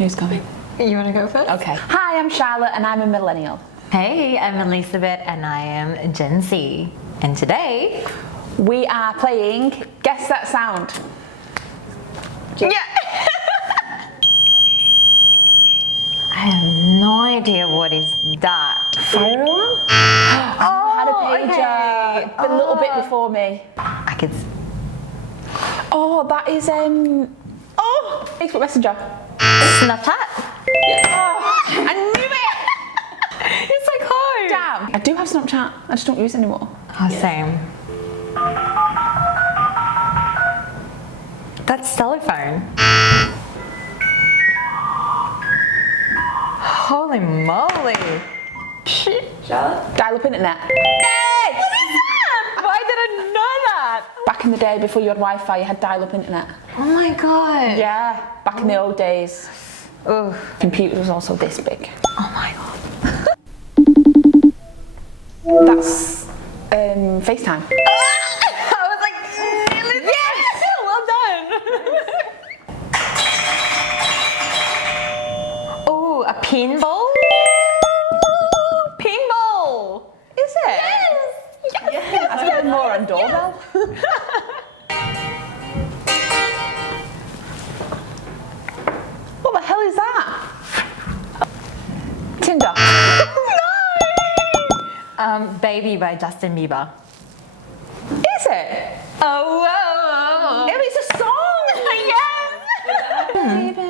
Who's going? You want to go first? Okay. Hi, I'm Charlotte and I'm a millennial. Hey, I'm Elizabeth and I am Gen Z. And today we are playing Guess That Sound. Yeah. I have no idea what is that. Fire alarm? I had a pager okay. a little bit before me. I could. Oh, that is Facebook Messenger. Snapchat? Oh, I knew it! It's like home. Damn. I do have Snapchat. I just don't use it anymore. Oh, same. That's telephone. Holy moly. Charlotte? Dial-up internet. Hey! What is that? Why did I know that? Back in the day, before you had Wi-Fi, you had dial-up internet. Oh my god. Yeah, back in the old days. Ooh. Computer was also this big. Oh my god. That's FaceTime. I was like, yes! Well done. Oh, a pinball? Pinball! Is it? Yes! I spent more on doorbell. What the hell is that? Tinder. No! Baby by Justin Bieber. Is it? Oh, whoa! Yeah, but it's a song. Yes! Baby.